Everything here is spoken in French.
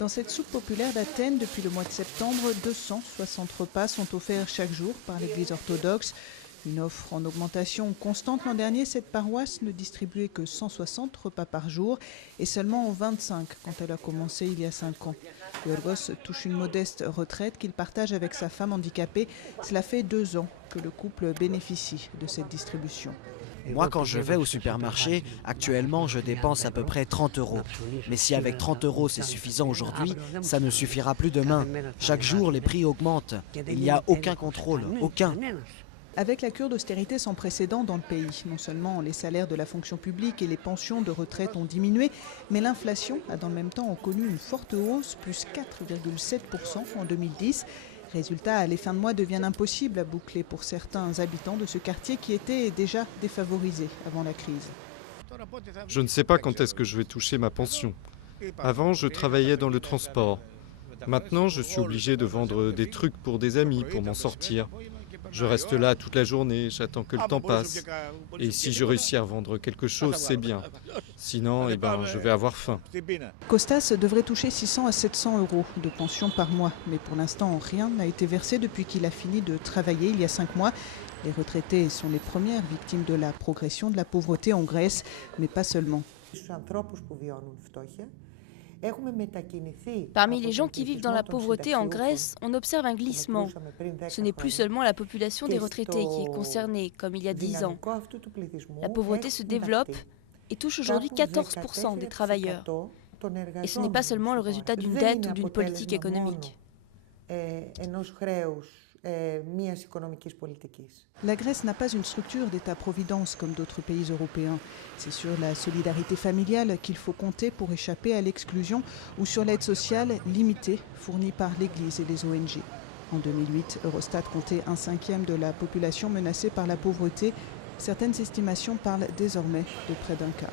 Dans cette soupe populaire d'Athènes, depuis le mois de septembre, 260 repas sont offerts chaque jour par l'Église orthodoxe. Une offre en augmentation constante. L'an dernier, cette paroisse ne distribuait que 160 repas par jour et seulement 25 quand elle a commencé il y a 5 ans. Yorgos touche une modeste retraite qu'il partage avec sa femme handicapée. Cela fait 2 ans que le couple bénéficie de cette distribution. Moi, quand je vais au supermarché, actuellement, je dépense à peu près 30 €. Mais si avec 30 € c'est suffisant aujourd'hui, ça ne suffira plus demain. Chaque jour, les prix augmentent. Il n'y a aucun contrôle, aucun. Avec la cure d'austérité sans précédent dans le pays, non seulement les salaires de la fonction publique et les pensions de retraite ont diminué, mais l'inflation a dans le même temps connu une forte hausse, plus 4,7% en 2010. Résultat, les fins de mois deviennent impossibles à boucler pour certains habitants de ce quartier qui étaient déjà défavorisés avant la crise. Je ne sais pas quand est-ce que je vais toucher ma pension. Avant, je travaillais dans le transport. Maintenant, je suis obligé de vendre des trucs pour des amis pour m'en sortir. Je reste là toute la journée, j'attends que le temps passe. Et si je réussis à vendre quelque chose, c'est bien. Sinon, je vais avoir faim. Kostas devrait toucher 600 à 700 € de pension par mois. Mais pour l'instant, rien n'a été versé depuis qu'il a fini de travailler il y a 5 mois. Les retraités sont les premières victimes de la progression de la pauvreté en Grèce, mais pas seulement. Parmi les gens qui vivent dans la pauvreté en Grèce, on observe un glissement. Ce n'est plus seulement la population des retraités qui est concernée, comme il y a 10 ans. La pauvreté se développe et touche aujourd'hui 14% des travailleurs. Et ce n'est pas seulement le résultat d'une dette ou d'une politique économique. La Grèce n'a pas une structure d'État-providence comme d'autres pays européens. C'est sur la solidarité familiale qu'il faut compter pour échapper à l'exclusion ou sur l'aide sociale limitée fournie par l'Église et les ONG. En 2008, Eurostat comptait 1/5 de la population menacée par la pauvreté. Certaines estimations parlent désormais de près d'un quart.